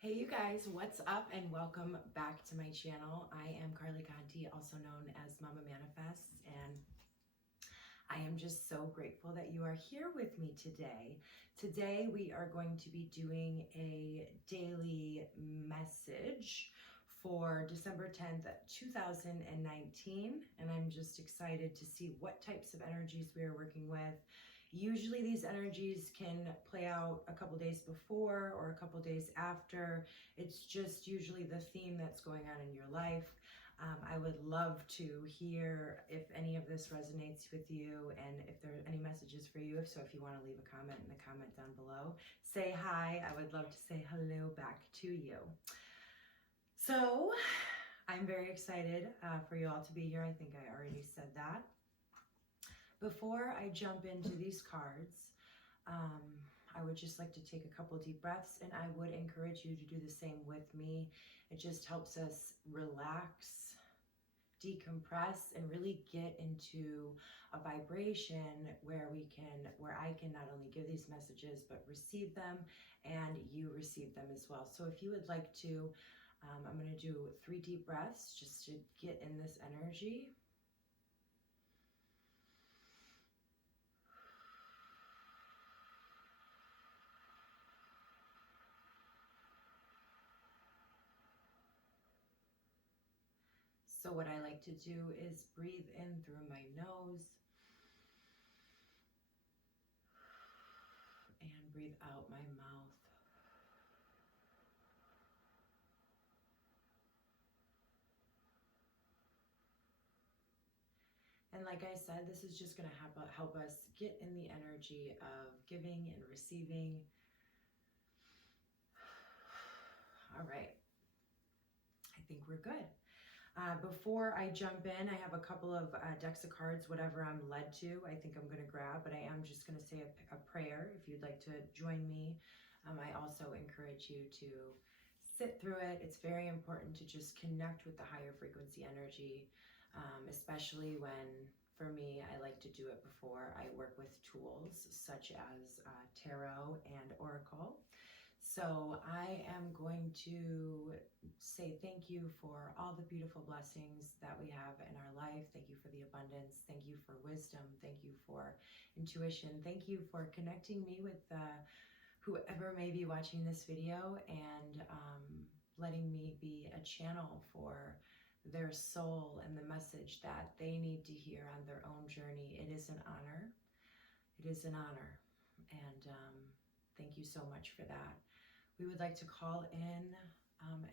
Hey you guys, what's up and welcome back to my channel. I am Carly Conti, also known as Mama Manifests, and I am just so grateful that you are here with me today. Today we are going to be doing a daily message for December 10th, 2019, and I'm just excited to see what types of energies we are working with. Usually these energies can play out a couple days before or a couple days after. It's just usually the theme that's going on in your life. I would love to hear if any of this resonates with you and if there are any messages for you. If you want to leave a comment in the comment down below, say hi. I would love to say hello back to you. So I'm very excited for you all to be here. I think I already said that. Before I jump into these cards, I would just like to take a couple deep breaths, and I would encourage you to do the same with me. It just helps us relax, decompress, and really get into a vibration where I can not only give these messages but receive them, and you receive them as well. So if you would like to, I'm going to do 3 deep breaths just to get in this energy. So what I like to do is breathe in through my nose and breathe out my mouth. And like I said, this is just going to help us get in the energy of giving and receiving. All right. I think we're good. Before I jump in, I have a couple of decks of cards, whatever I'm led to, I think I'm going to grab, but I am just going to say a prayer if you'd like to join me. I also encourage you to sit through it. It's very important to just connect with the higher frequency energy, especially when, for me, I like to do it before I work with tools such as tarot and oracle. So I am going to say thank you for all the beautiful blessings that we have in our life. Thank you for the abundance. Thank you for wisdom. Thank you for intuition. Thank you for connecting me with whoever may be watching this video, and letting me be a channel for their soul and the message that they need to hear on their own journey. It is an honor. It is an honor. And thank you so much for that. We would like to call in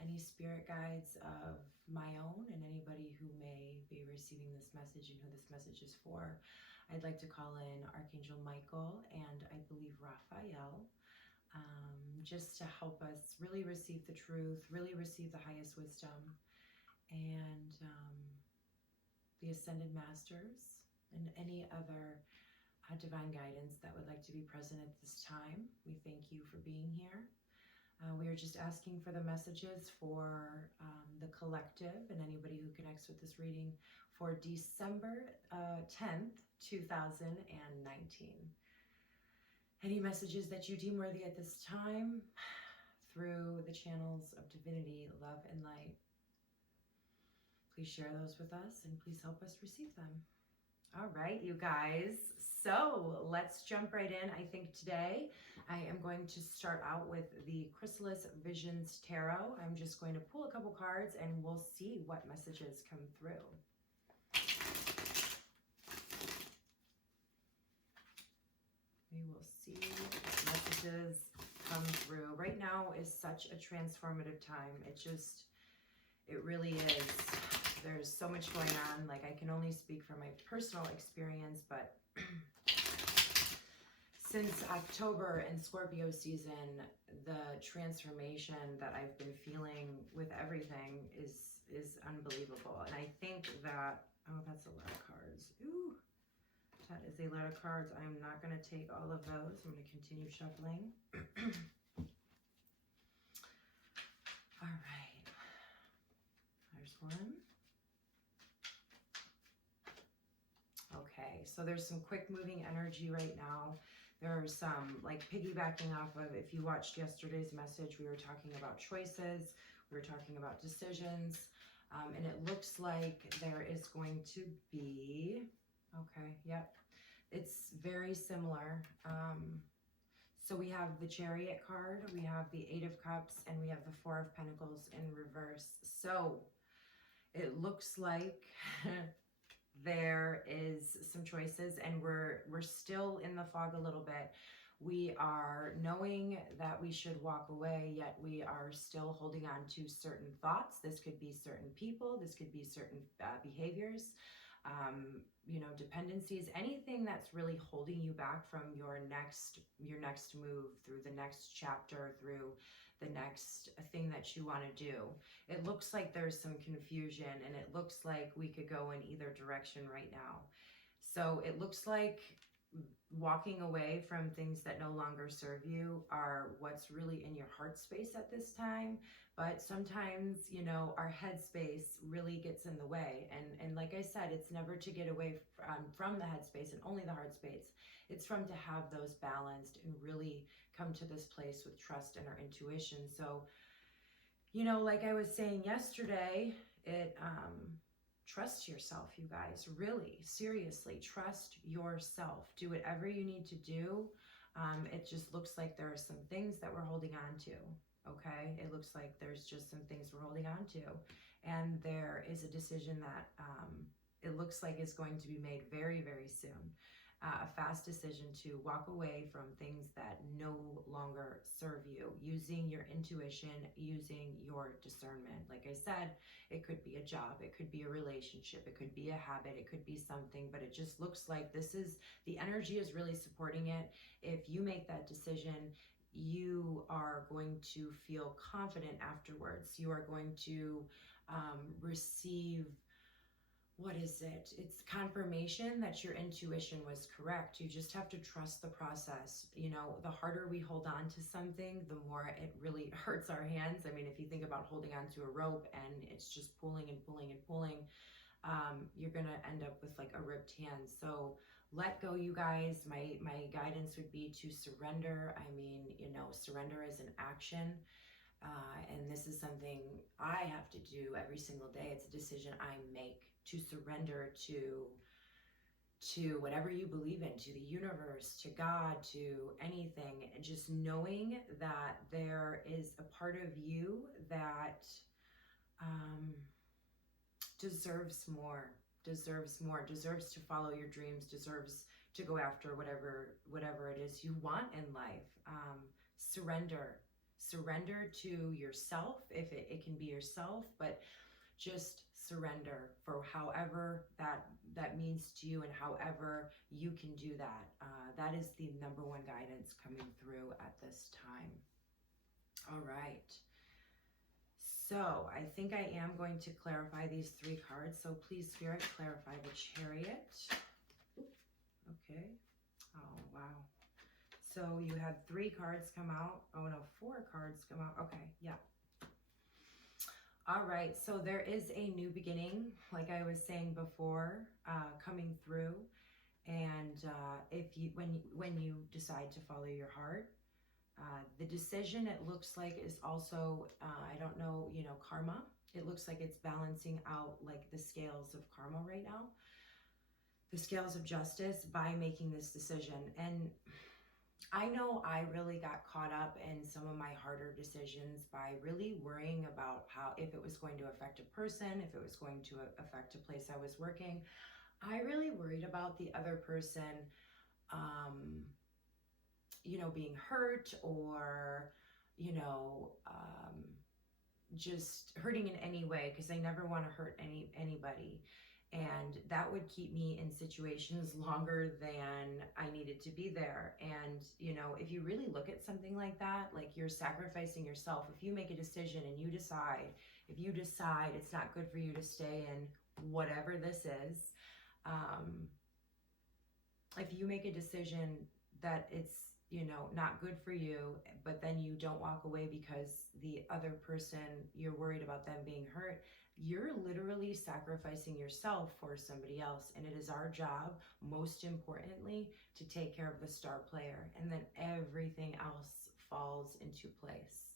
any spirit guides of my own and anybody who may be receiving this message and who this message is for. I'd like to call in Archangel Michael and I believe Raphael, just to help us really receive the truth, really receive the highest wisdom, and the Ascended Masters and any other divine guidance that would like to be present at this time. We thank you for being here. We are just asking for the messages for the collective and anybody who connects with this reading for December 10th, 2019. Any messages that you deem worthy at this time through the channels of divinity, love, and light, please share those with us and please help us receive them. All right, you guys, so let's jump right in. I think today I am going to start out with the Chrysalis Visions Tarot. I'm just going to pull a couple cards and we'll see what messages come through. We will see what messages come through. Right now is such a transformative time. It really is. There's so much going on. Like, I can only speak from my personal experience, but since October and Scorpio season, the transformation that I've been feeling with everything is unbelievable. And I think that, oh, that's a lot of cards. Ooh, that is a lot of cards. I'm not going to take all of those. I'm going to continue shuffling. All right. There's one. Okay, so there's some quick moving energy right now. There's some like piggybacking off of, if you watched yesterday's message, we were talking about choices, we were talking about decisions, and it looks like there is going to be, okay, yep, it's very similar. So we have the Chariot card, we have the Eight of Cups, and we have the Four of Pentacles in reverse. So it looks like there is some choices, and we're still in the fog a little bit. We are knowing that we should walk away, yet we are still holding on to certain thoughts. This could be certain people, this could be certain behaviors, dependencies, anything that's really holding you back from your next move, through the next chapter, through the next thing that you want to do. It looks like there's some confusion, and it looks like we could go in either direction right now. So it looks like walking away from things that no longer serve you are what's really in your heart space at this time. But sometimes, our head space really gets in the way. And like I said, it's never to get away from the head space and only the heart space. It's from to have those balanced and really come to this place with trust and our intuition. So, like I was saying yesterday, trust yourself, you guys. Really, seriously, trust yourself. Do whatever you need to do. It just looks like there are some things that we're holding on to, okay? It looks like there's just some things we're holding on to. And there is a decision that it looks like is going to be made very, very soon. A fast decision to walk away from things that no longer serve you, using your intuition, using your discernment. Like I said, it could be a job, it could be a relationship, it could be a habit, it could be something, but it just looks like the energy is really supporting it. If you make that decision, you are going to feel confident afterwards. You are going to receive, what is it? It's confirmation that your intuition was correct. You just have to trust the process. The harder we hold on to something, the more it really hurts our hands. I mean, if you think about holding on to a rope and it's just pulling and pulling and pulling, you're going to end up with like a ripped hand. So let go, you guys. My guidance would be to surrender. I mean, surrender is an action. And this is something I have to do every single day. It's a decision I make to surrender to whatever you believe in, to the universe, to God, to anything. And just knowing that there is a part of you that deserves more, deserves to follow your dreams, deserves to go after whatever it is you want in life. Surrender to yourself, if it can be yourself, but just surrender for however that means to you and however you can do that. That is the number one guidance coming through at this time. All right. So I think I am going to clarify these three cards. So please, Spirit, clarify the Chariot. Okay. Oh, wow. So you had 3 cards come out. Oh no, 4 cards come out. Okay, yeah. All right, so there is a new beginning, like I was saying before, coming through. And when you decide to follow your heart, the decision, it looks like, is also, I don't know, karma. It looks like it's balancing out like the scales of karma right now, the scales of justice, by making this decision. And I know I really got caught up in some of my harder decisions by really worrying about if it was going to affect a person, if it was going to affect a place I was working. I really worried about the other person, being hurt, or, just hurting in any way, because I never want to hurt anybody. And that would keep me in situations longer than I needed to be there. And, if you really look at something like that, like you're sacrificing yourself. If you make a decision and you decide it's not good for you to stay in whatever this is, if you make a decision that it's, not good for you, but then you don't walk away because the other person, you're worried about them being hurt, you're literally sacrificing yourself for somebody else. And it is our job, most importantly, to take care of the star player, and then everything else falls into place.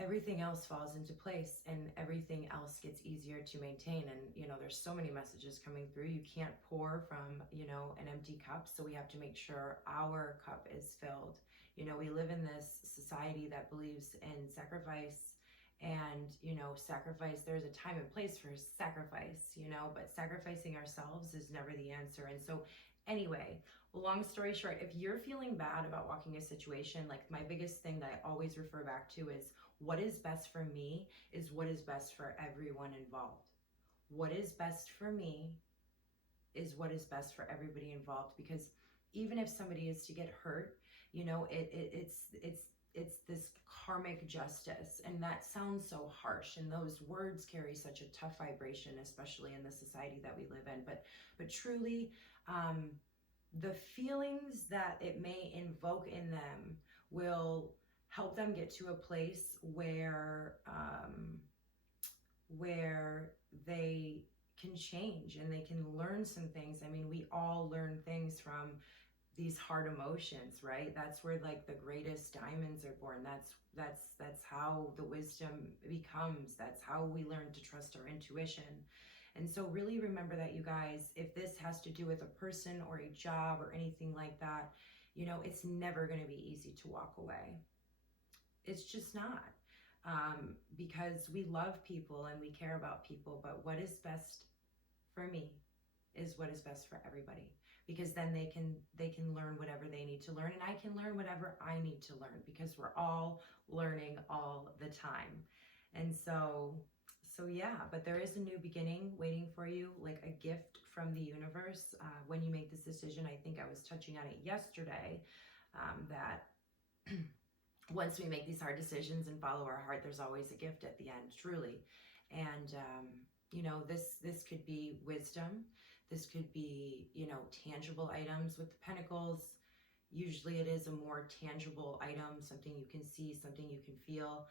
Everything else falls into place, and everything else gets easier to maintain. And there's so many messages coming through. You can't pour from an empty cup, so we have to make sure our cup is filled. We live in this society that believes in sacrifice, and sacrifice, there's a time and place for sacrifice, but sacrificing ourselves is never the answer. And so anyway, long story short, if you're feeling bad about walking a situation, like, my biggest thing that I always refer back to is, what is best for me is what is best for everyone involved. What is best for me is what is best for everybody involved, because even if somebody is to get hurt, it's this karmic justice, and that sounds so harsh, and those words carry such a tough vibration, especially in the society that we live in. But truly, the feelings that it may invoke in them will help them get to a place where they can change and they can learn some things. I mean, we all learn things from these hard emotions, right? That's where, like, the greatest diamonds are born. That's how the wisdom becomes. That's how we learn to trust our intuition. And so really remember that, you guys, if this has to do with a person or a job or anything like that, it's never going to be easy to walk away. It's just not. Because we love people and we care about people, but what is best for me is what is best for everybody, because then they can learn whatever they need to learn, and I can learn whatever I need to learn, because we're all learning all the time. And so yeah, but there is a new beginning waiting for you, like a gift from the universe. When you make this decision, I think I was touching on it yesterday, that once we make these hard decisions and follow our heart, there's always a gift at the end, truly. And this could be wisdom. This could be tangible items with the pentacles. Usually it is a more tangible item, something you can see, something you can feel.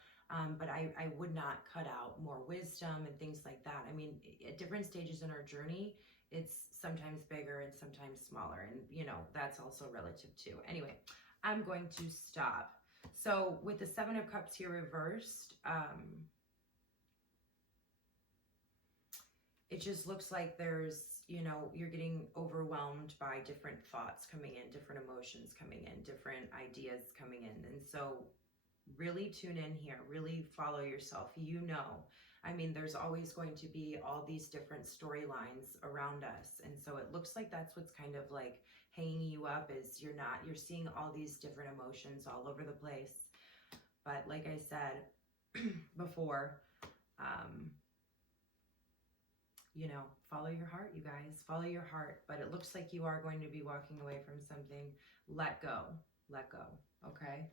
But I would not cut out more wisdom and things like that. I mean, at different stages in our journey, it's sometimes bigger and sometimes smaller, and that's also relative too. Anyway, I'm going to stop. So with the Seven of Cups here reversed, it just looks like there's, you're getting overwhelmed by different thoughts coming in, different emotions coming in, different ideas coming in. And so really tune in here, really follow yourself. I mean, there's always going to be all these different storylines around us. And so it looks like that's what's kind of like hanging you up, is you're seeing all these different emotions all over the place. But like I said before, follow your heart, you guys. Follow your heart. But it looks like you are going to be walking away from something. Let go. Let go. Okay?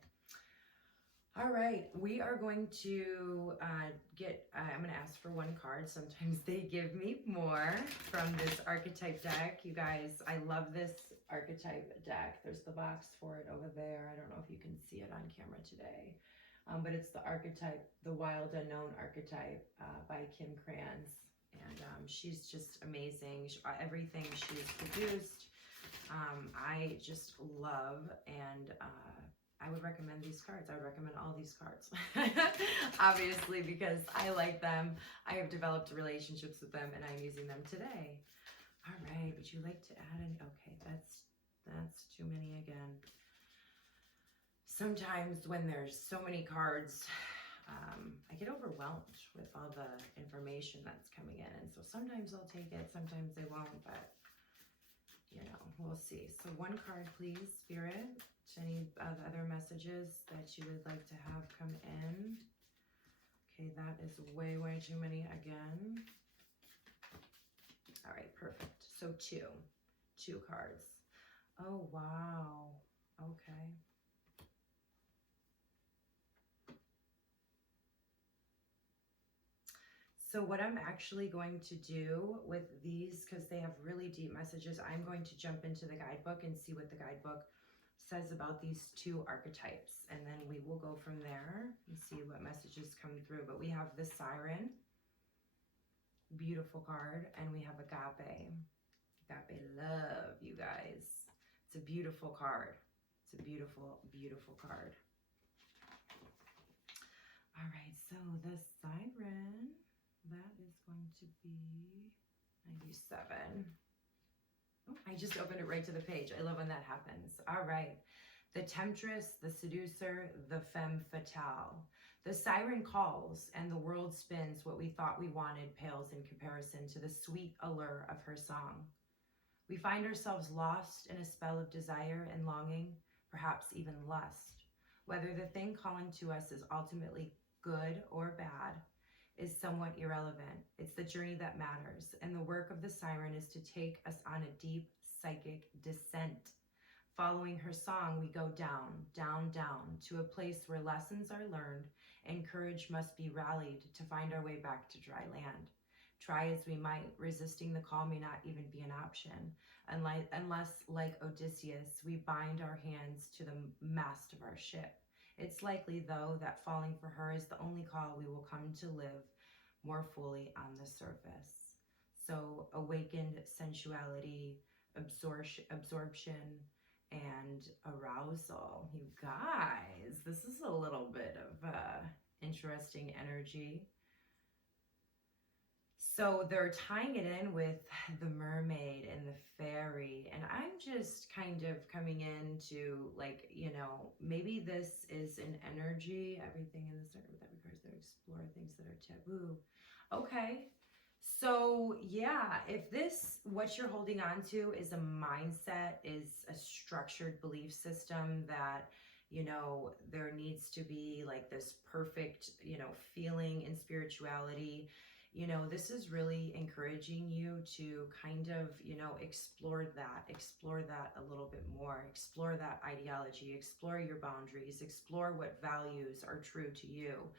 All right. We are going to I'm going to ask for one card. Sometimes they give me more from this archetype deck. You guys, I love this archetype deck. There's the box for it over there. I don't know if you can see it on camera today. But it's the archetype, the Wild Unknown archetype by Kim Kranz. And she's just amazing. Everything she's produced, I just love. And I would recommend these cards. I would recommend all these cards. Obviously, because I like them. I have developed relationships with them, and I'm using them today. All right. Would you like to add any? Okay, that's too many again. Sometimes when there's so many cards, I get overwhelmed with all the information that's coming in. And so sometimes I'll take it, sometimes I won't, but we'll see. So one card, please, Spirit. Any other messages that you would like to have come in? Okay, that is way, way too many again. All right, perfect. So two cards. Oh, wow. Okay. So what I'm actually going to do with these, because they have really deep messages, I'm going to jump into the guidebook and see what the guidebook says about these two archetypes, and then we will go from there and see what messages come through. But we have the Siren, beautiful card, and we have Agape. Agape love, you guys. It's a beautiful card. It's a beautiful, beautiful card. All right, so the Siren, that is going to be 97. Oh, I just opened it right to the page. I love when that happens. All right. The Temptress, the Seducer, the Femme Fatale. The siren calls and the world spins. What we thought we wanted pales in comparison to the sweet allure of her song. We find ourselves lost in a spell of desire and longing, perhaps even lust. Whether the thing calling to us is ultimately good or bad is somewhat irrelevant. It's the journey that matters, and the work of the siren is to take us on a deep psychic descent. Following her song, we go down, down, down, to a place where lessons are learned and courage must be rallied to find our way back to dry land. Try as we might, resisting the call may not even be an option, unless, like Odysseus, we bind our hands to the mast of our ship. It's likely, though, that falling for her is the only call we will come to live more fully on the surface. So awakened sensuality, absorption, and arousal. You guys, this is a little bit of interesting energy. So they're tying it in with the mermaid and the fairy, and I'm just kind of coming into, like, you know, maybe this is an energy. Everything in this circle that requires to explore things that are taboo. Okay, so yeah, if this, what you're holding on to is a mindset, is a structured belief system that, you know, there needs to be like this perfect, you know, feeling in spirituality, you know, this is really encouraging you to kind of, you know, explore that a little bit more, explore that ideology, explore your boundaries, explore what values are true to you.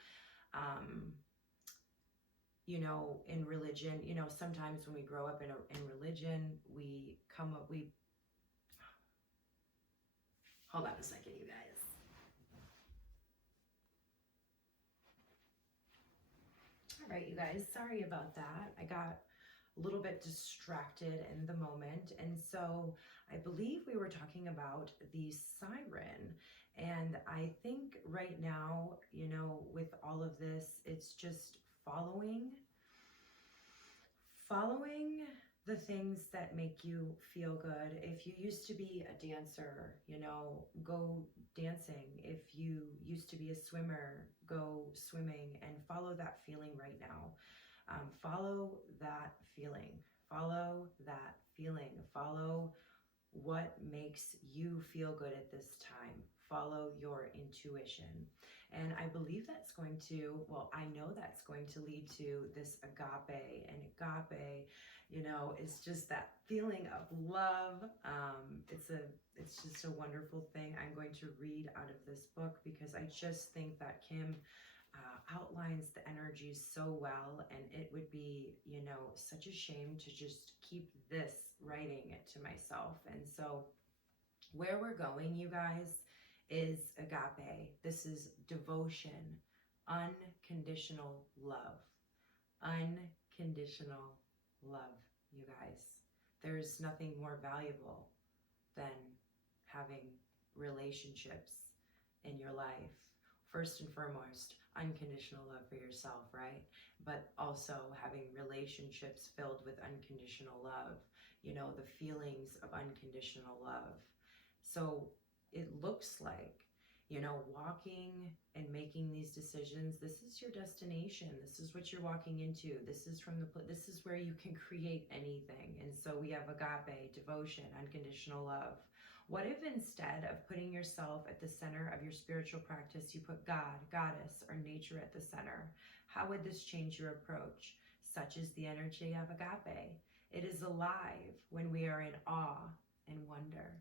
You know, in religion, you know, sometimes when we grow up in religion, we hold on a second, you guys. All right, you guys, sorry about that. I got a little bit distracted in the moment. And so I believe we were talking about the siren. And I think right now, you know, with all of this, it's just following the things that make you feel good. If you used to be a dancer, you know, go dancing. If you used to be a swimmer, go swimming, and follow that feeling right now. Follow that feeling. Follow that feeling. Follow what makes you feel good at this time. Follow your intuition. And I believe that's going to, well, I know that's going to lead to this agape. And agape, you know, is just that feeling of love. It's just a wonderful thing. I'm going to read out of this book because I just think that Kim outlines the energies so well, and it would be, you know, such a shame to just keep this writing it to myself. And so where we're going, you guys, is agape. This is devotion, unconditional love. Unconditional love, you guys. There's nothing more valuable than having relationships in your life. First and foremost, unconditional love for yourself, right? But also having relationships filled with unconditional love, you know, the feelings of unconditional love. So it looks like, you know, walking and making these decisions, this is your destination. This is what you're walking into. This is this is where you can create anything. And so we have agape, devotion, unconditional love. What if instead of putting yourself at the center of your spiritual practice, you put God, goddess, or nature at the center? How would this change your approach? Such is the energy of agape. It is alive when we are in awe and wonder,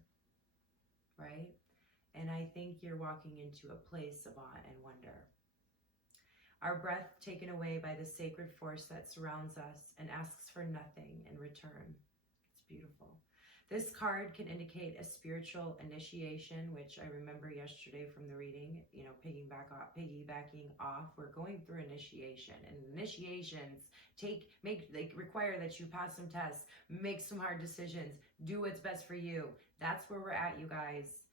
right? And I think you're walking into a place of awe and wonder. Our breath taken away by the sacred force that surrounds us and asks for nothing in return. It's beautiful. This card can indicate a spiritual initiation, which I remember yesterday from the reading, you know, piggybacking off. We're going through initiation, and initiations require that you pass some tests, make some hard decisions, do what's best for you. That's where we're at, you guys.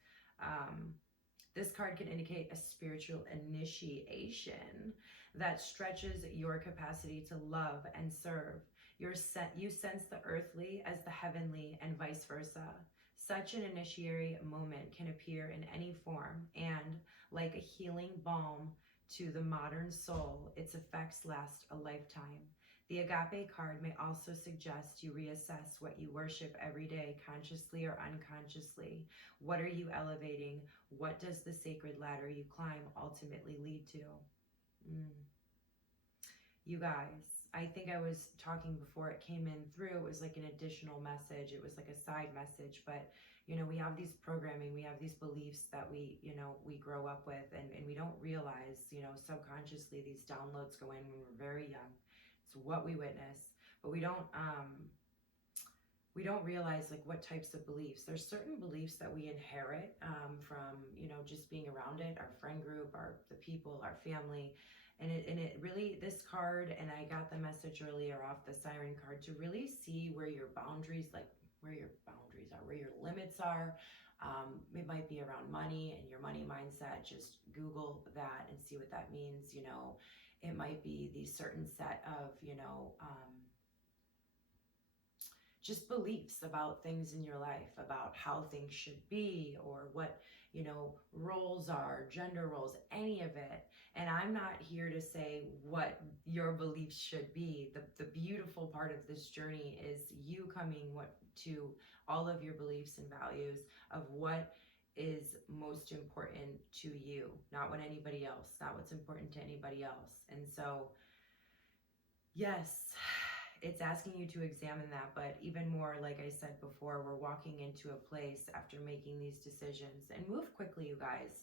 This card can indicate a spiritual initiation that stretches your capacity to love and serve. You sense the earthly as the heavenly and vice versa. Such an initiatory moment can appear in any form, and like a healing balm to the modern soul, its effects last a lifetime. The Agape card may also suggest you reassess what you worship every day, consciously or unconsciously. What are you elevating? What does the sacred ladder you climb ultimately lead to? You guys, I think I was talking before it came in through, it was like an additional message. It was like a side message, but you know, we have these programming, we have these beliefs that we, you know, we grow up with, and we don't realize, you know, subconsciously these downloads go in when we're very young. It's what we witness, but we don't realize like what types of beliefs. There's certain beliefs that we inherit from, you know, just being around it, our friend group, the people, our family. And it really, this card, and I got the message earlier off the Siren card, to really see where your boundaries, like where your boundaries are, where your limits are. It might be around money and your money mindset. Just Google that and see what that means. You know, it might be the certain set of, you know, just beliefs about things in your life, about how things should be, or what, you know, roles are, gender roles, any of it. And I'm not here to say what your beliefs should be. The beautiful part of this journey is you coming to all of your beliefs and values of what is most important to you, not what anybody else, not what's important to anybody else. And so, yes, it's asking you to examine that, but even more, like I said before, we're walking into a place after making these decisions, and move quickly, you guys.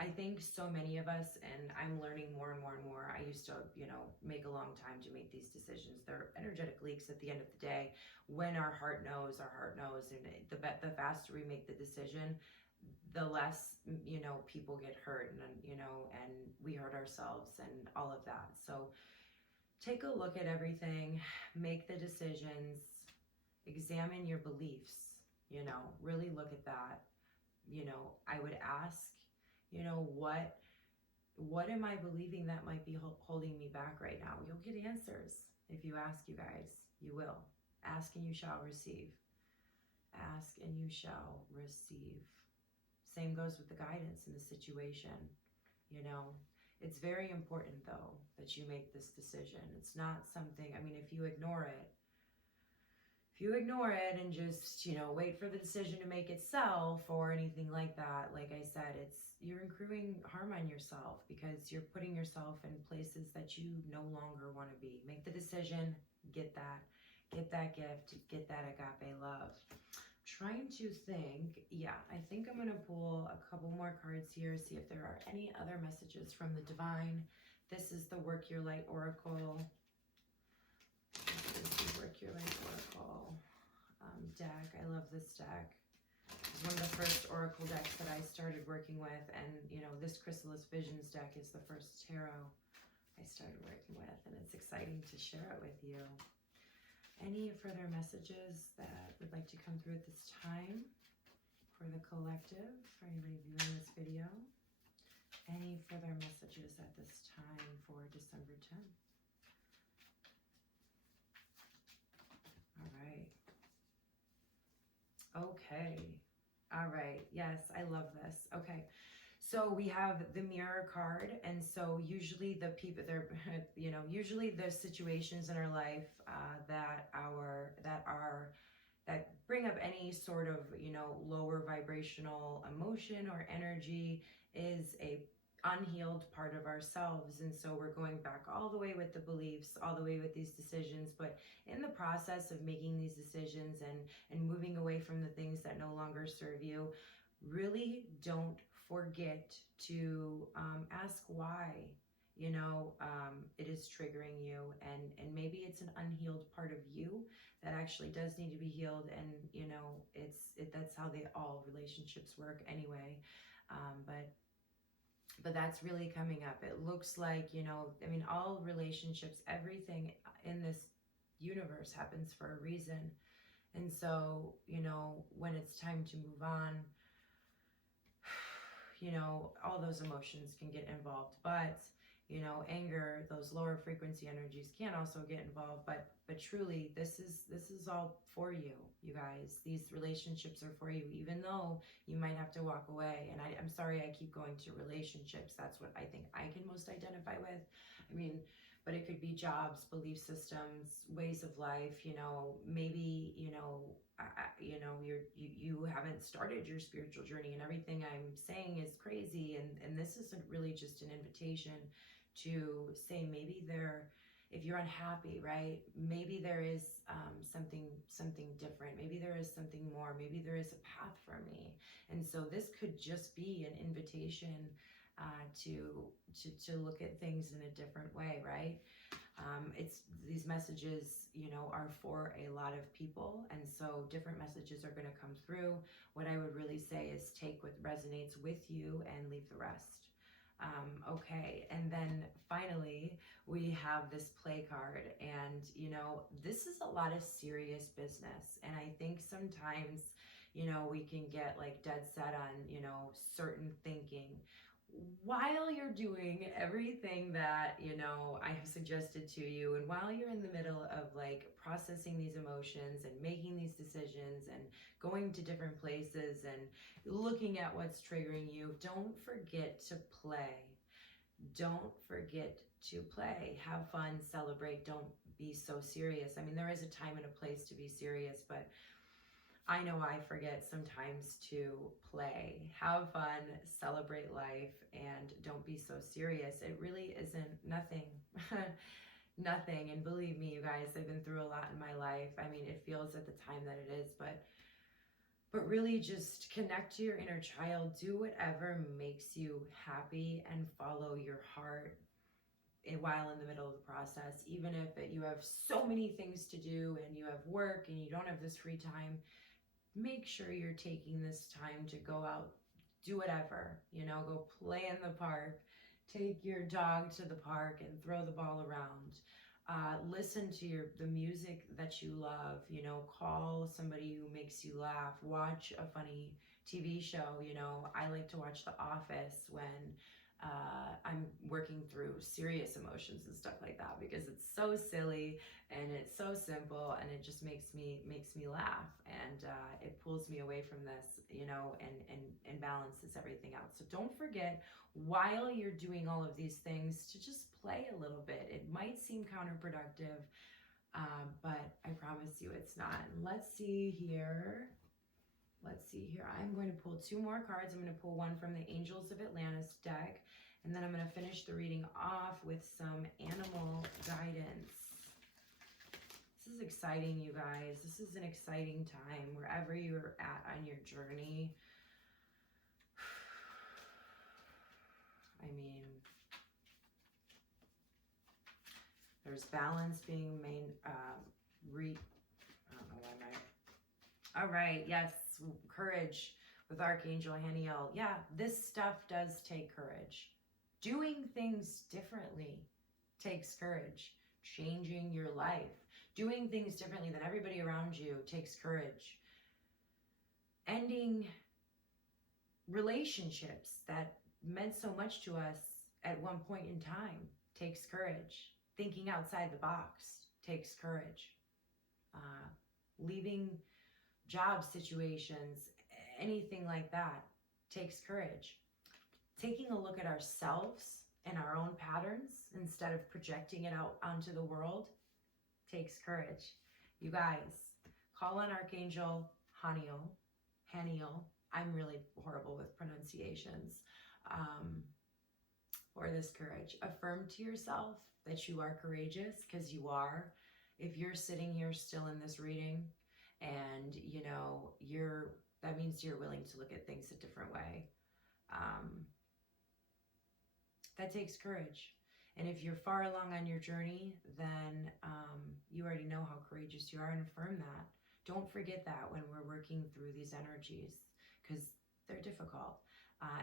I think so many of us, and I'm learning more and more and more. I used to, you know, make a long time to make these decisions. They're energetic leaks at the end of the day. When our heart knows, and the faster we make the decision, the less, you know, people get hurt, and, you know, and we hurt ourselves and all of that. So take a look at everything, make the decisions, examine your beliefs, you know, really look at that. You know, I would ask, you know, what am I believing that might be holding me back right now? You'll get answers if you ask, you guys. You will. Ask and you shall receive. Ask and you shall receive. Same goes with the guidance in the situation, you know. It's very important, though, that you make this decision. It's not something, I mean, if you ignore it and just, you know, wait for the decision to make itself or anything like that, like I said, you're accruing harm on yourself, because you're putting yourself in places that you no longer want to be. Make the decision, get that gift, get that agape love. Trying to think, yeah, I think I'm going to pull a couple more cards here, see if there are any other messages from the divine. This is the Work Your Light Oracle. This is the Work Your Light Oracle deck. I love this deck. It's one of the first oracle decks that I started working with, and you know, this Chrysalis Visions deck is the first tarot I started working with, and it's exciting to share it with you. Any further messages that would like to come through at this time for the collective, for anybody viewing this video? Any further messages at this time for December 10th? All right. Okay. All right. Yes, I love this. Okay. So we have the Mirror card, and so usually the people, you know, usually the situations in our life that bring up any sort of, you know, lower vibrational emotion or energy is a unhealed part of ourselves. And so we're going back all the way with the beliefs, all the way with these decisions, but in the process of making these decisions and moving away from the things that no longer serve you, really don't forget to ask why. it is triggering you, and maybe it's an unhealed part of you that actually does need to be healed. And that's how all relationships work anyway. But that's really coming up. It looks like, all relationships, everything in this universe happens for a reason. And so, when it's time to move on, all those emotions can get involved. But, anger, those lower frequency energies can also get involved. But truly, this is all for you, you guys. These relationships are for you, even though you might have to walk away. And I'm sorry I keep going to relationships. That's what I think I can most identify with. But it could be jobs, belief systems, ways of life. Maybe you haven't started your spiritual journey, and everything I'm saying is crazy. And this isn't really just an invitation to say, maybe if you're unhappy, right? Maybe there is something different. Maybe there is something more. Maybe there is a path for me. And so this could just be an invitation to look at things in a different way, right? These messages, are for a lot of people, and so different messages are going to come through. What I would really say is take what resonates with you and leave the rest. Okay, and then finally we have this play card, and this is a lot of serious business. And I think sometimes we can get like dead set on certain thinking while you're doing everything that I have suggested to you, and while you're in the middle of like processing these emotions and making these decisions and going to different places and looking at what's triggering you. Don't forget to play. Don't forget to play. Have fun, celebrate. Don't be so serious. There is a time and a place to be serious, but I know I forget sometimes to play, have fun, celebrate life, and don't be so serious. It really isn't nothing. Nothing. And believe me, you guys, I've been through a lot in my life. It feels at the time that it is, but really just connect to your inner child. Do whatever makes you happy and follow your heart while in the middle of the process. Even if you have so many things to do and you have work and you don't have this free time, make sure you're taking this time to go out, do whatever, go play in the park, take your dog to the park and throw the ball around. Listen to the music that you love, call somebody who makes you laugh, watch a funny TV show. I like to watch The Office when I'm working through serious emotions and stuff like that, because it's so silly and it's so simple, and it just makes me laugh, and it pulls me away from this, and balances everything out. So don't forget, while you're doing all of these things, to just play a little bit. It might seem counterproductive, but I promise you it's not. Let's see here. I'm going to pull 2 more cards. I'm going to pull one from the Angels of Atlantis deck, and then I'm going to finish the reading off with some animal guidance. This is exciting, you guys. This is an exciting time wherever you're at on your journey. There's balance being made. I don't know why all right, yes, courage with Archangel Haniel. Yeah, this stuff does take courage. Doing things differently takes courage. Changing your life, doing things differently than everybody around you takes courage. Ending relationships that meant so much to us at one point in time takes courage. Thinking outside the box takes courage. Leaving job situations, anything like that, takes courage. Taking a look at ourselves and our own patterns instead of projecting it out onto the world takes courage. You guys, call on Archangel Haniel. I'm really horrible with pronunciations. For this courage. Affirm to yourself that you are courageous, because you are. If you're sitting here still in this reading and that means you're willing to look at things a different way. That takes courage. And if you're far along on your journey, then you already know how courageous you are, and affirm that. Don't forget that when we're working through these energies, because they're difficult.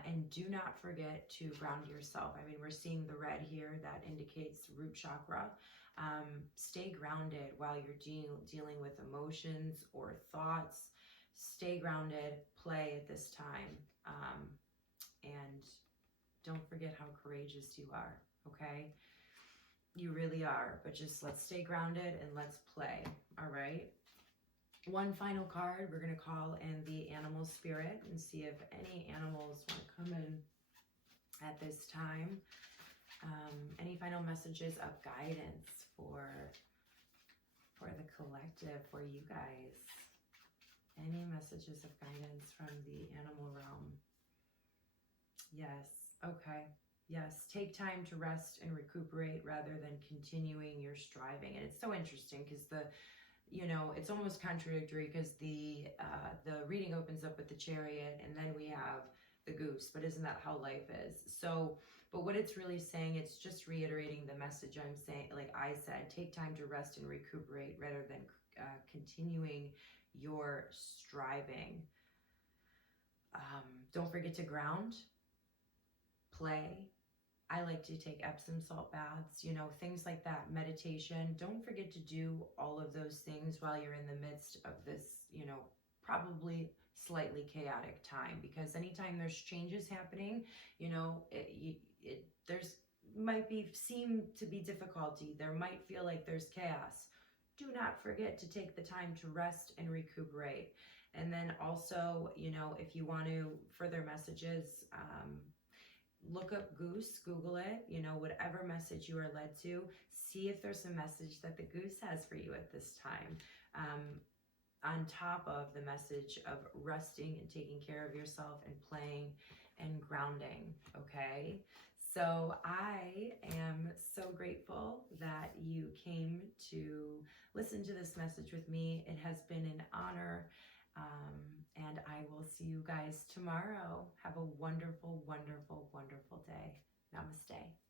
And do not forget to ground yourself. I mean, we're seeing the red here that indicates root chakra. Stay grounded while you're dealing with emotions or thoughts. Stay grounded, play at this time. And don't forget how courageous you are, okay? You really are, but just let's stay grounded and let's play, all right? One final card, we're going to call in the animal spirit and see if any animals want to come in at this time. Any final messages of guidance for the collective, for you guys? Any messages of guidance from the animal realm? Yes, okay. Yes, take time to rest and recuperate rather than continuing your striving. And it's so interesting because it's almost contradictory, because the reading opens up with the chariot and then we have the goose, but isn't that how life is? So, but what it's really saying, it's just reiterating the message I'm saying, like I said, take time to rest and recuperate rather than continuing your striving. Don't forget to ground, play. I like to take Epsom salt baths, things like that, meditation. Don't forget to do all of those things while you're in the midst of this, probably slightly chaotic time, because anytime there's changes happening, there's might seem to be difficulty. There might feel like there's chaos. Do not forget to take the time to rest and recuperate. And then also, if you want to further messages, look up goose, Google it, whatever message you are led to, see if there's a message that the goose has for you at this time, on top of the message of resting and taking care of yourself and playing and grounding, okay? So I am so grateful that you came to listen to this message with me. It has been an honor. And I will see you guys tomorrow. Have a wonderful, wonderful, wonderful day. Namaste.